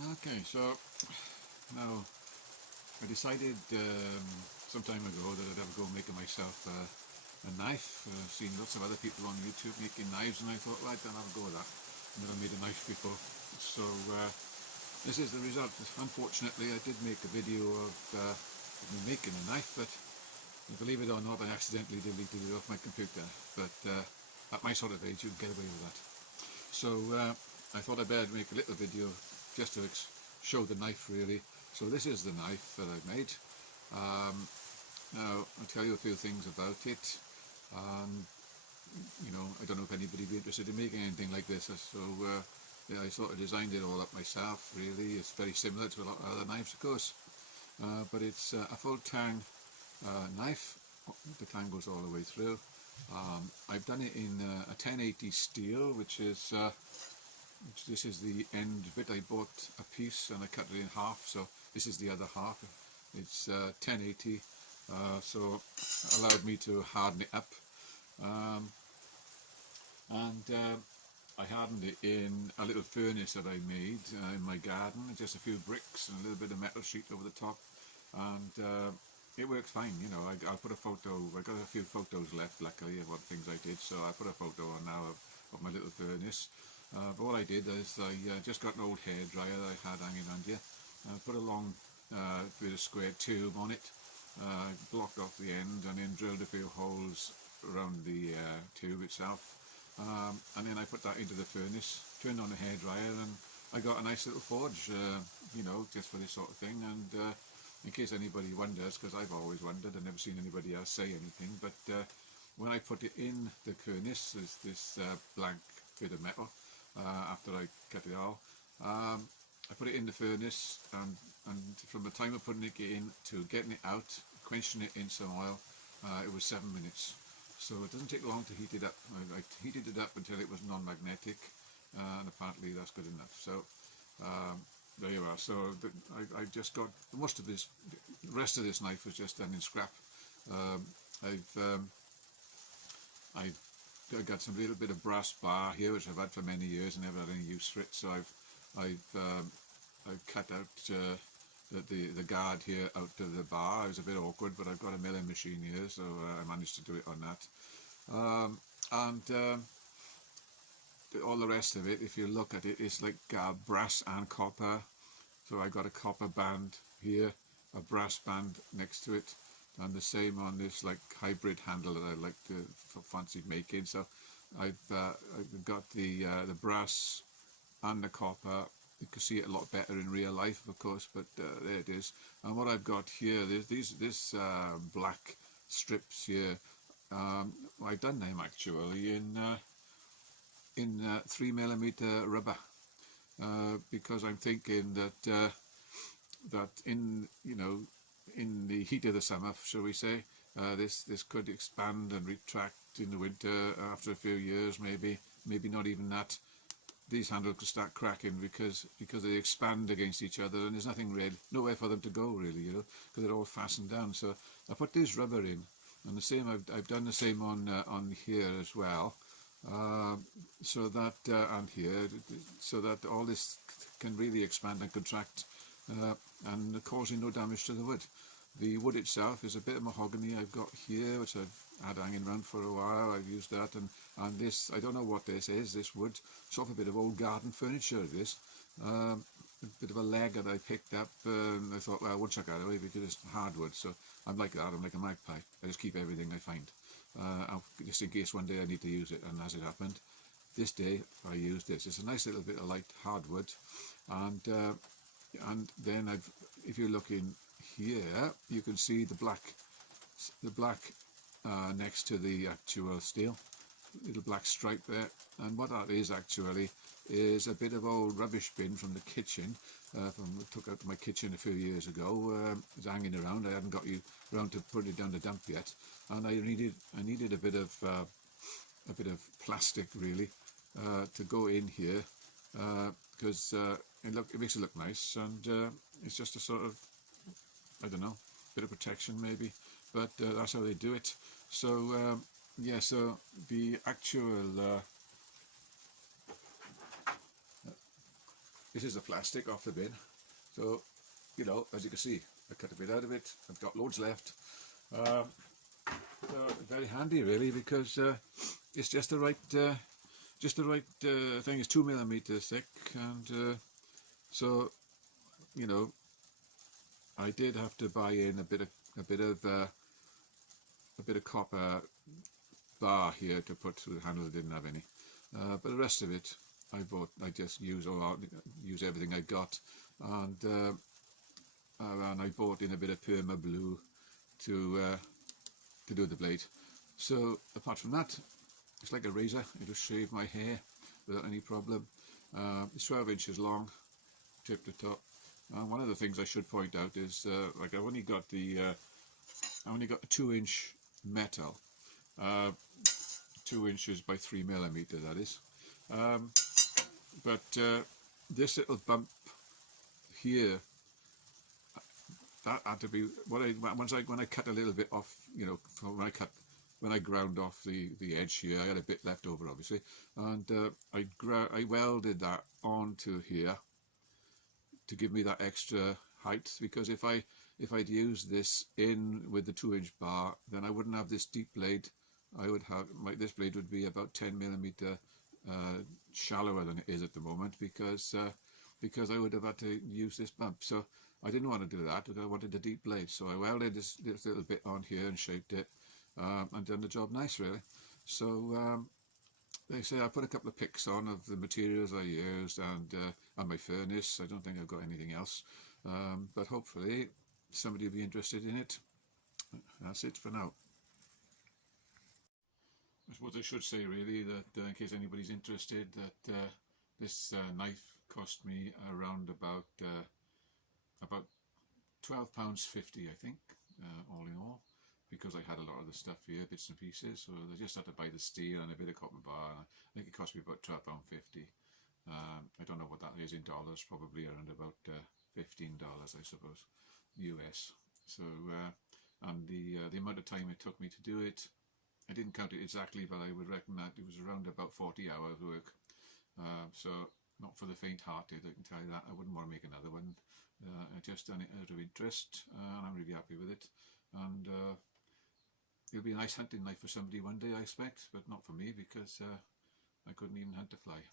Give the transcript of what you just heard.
Okay, so now I decided some time ago that I'd have a go making myself a knife. Seen lots of other people on YouTube making knives, and I thought, well, I'd have a go with that. I've never made a knife before, so this is the result. Unfortunately, I did make a video of me making a knife, but believe it or not, I accidentally deleted it off my computer. But at my sort of age, you can get away with that. So I thought I'd better make a little video just to show the knife really. So this is the knife that I've made. Now I'll tell you a few things about it. You know, I don't know if anybody would be interested in making anything like this. So yeah, I sort of designed it all up myself really. It's very similar to a lot of other knives, of course. But it's a full tang knife. The tang goes all the way through. I've done it in a 1080 steel, which is this is the end bit. I bought a piece and I cut it in half, so this is the other half. It's 1080, so allowed me to harden it up, and I hardened it in a little furnace that I made in my garden, just a few bricks and a little bit of metal sheet over the top, and it works fine. You know, I'll put a photo. I got a few photos left, luckily, of what things I did, so I put a photo on now of my little furnace. But what I did is I just got an old hairdryer that I had hanging around here. Put a long bit of square tube on it, blocked off the end, and then drilled a few holes around the tube itself. And then I put that into the furnace, turned on the hairdryer, and I got a nice little forge, you know, just for this sort of thing. And in case anybody wonders, because I've always wondered, I've never seen anybody else say anything, but when I put it in the furnace, there's this blank bit of metal. After I cut it all, I put it in the furnace, and from the time of putting it in to getting it out, quenching it in some oil, it was 7 minutes. So it doesn't take long to heat it up. I heated it up until it was non-magnetic, and apparently that's good enough. So there you are. So I just got most of this. The rest of this knife was just done in scrap. I've got some little bit of brass bar here, which I've had for many years and never had any use for it. So I've cut out the guard here out to the bar. It was a bit awkward, but I've got a milling machine here, so I managed to do it on that. And all the rest of it, if you look at it, it's like brass and copper. So I got a copper band here, a brass band next to it, and the same on this like hybrid handle that I like to fancy making. So I've got the brass and the copper. You can see it a lot better in real life, of course, but there it is. And what I've got here, there's this black strips here. I've done them actually in 3mm rubber, because I'm thinking that that in in the heat of the summer, shall we say, this could expand and retract in the winter. After a few years, maybe not even that, these handles could start cracking because they expand against each other, and there's nowhere for them to go really, you know, because they're all fastened down. So I put this rubber in, and the same I've done the same on here as well, so that and here, so that all this can really expand and contract, and causing no damage to the wood. The wood itself is a bit of mahogany I've got here, which I've had hanging around for a while. I've used that, and this, I don't know what this is, this wood, sort of a bit of old garden furniture it is. A bit of a leg that I picked up, and I thought, well, I won't chuck that away because it's hardwood, so I'm like that, I'm like a magpie. I just keep everything I find, just in case one day I need to use it, and as it happened, this day I used this. It's a nice little bit of light hardwood, and then if you look in here, you can see the black next to the actual steel, little black stripe there, and what that is actually is a bit of old rubbish bin from the kitchen. Took out my kitchen a few years ago. It's hanging around. I hadn't got around to putting it down the dump yet, and I needed a bit of plastic really to go in here, because it makes it look nice, and it's just a sort of, I don't know, bit of protection maybe, but that's how they do it. So yeah, so the actual this is the plastic off the bin. So, you know, as you can see, I cut a bit out of it. I've got loads left. So very handy, really, because it's just the right thing. It's 2mm thick, and so, you know, I did have to buy in a bit of copper bar here to put through the handle. I didn't have any, but the rest of it I just use everything I got, and I bought in a bit of perma blue to do the blade. So apart from that, it's like a razor. I just shave my hair without any problem. It's 12 inches long, tip to top. One of the things I should point out is like I've only got a 2-inch metal, 2 inches by 3mm, that is. But this little bump here, that had to be when I cut a little bit off, you know, when I ground off the edge here. I had a bit left over, obviously, and I welded that onto here to give me that extra height, because if I'd used this in with the 2-inch bar, then I wouldn't have this deep blade. I would have this blade would be about 10mm shallower than it is at the moment, because I would have had to use this bump. So I didn't want to do that, because I wanted a deep blade. So I welded this little bit on here and shaped it, and done the job nice, really. So they say I put a couple of pics on of the materials I used, and my furnace. I don't think I've got anything else, but hopefully somebody will be interested in it. That's it for now. I suppose I should say, really, that in case anybody's interested, that this knife cost me around about £12.50, I think, all in all, because I had a lot of the stuff here, bits and pieces. So I just had to buy the steel and a bit of copper bar. I think it cost me about £12.50. I don't know what that is in dollars, probably around about $15, I suppose, US. So and the amount of time it took me to do it, I didn't count it exactly, but I would reckon that it was around about 40 hours work. So not for the faint-hearted, I can tell you that. I wouldn't want to make another one. I just done it out of interest, and I'm really happy with it. And it'll be a nice hunting knife for somebody one day, I expect, but not for me, because I couldn't even hunt a fly.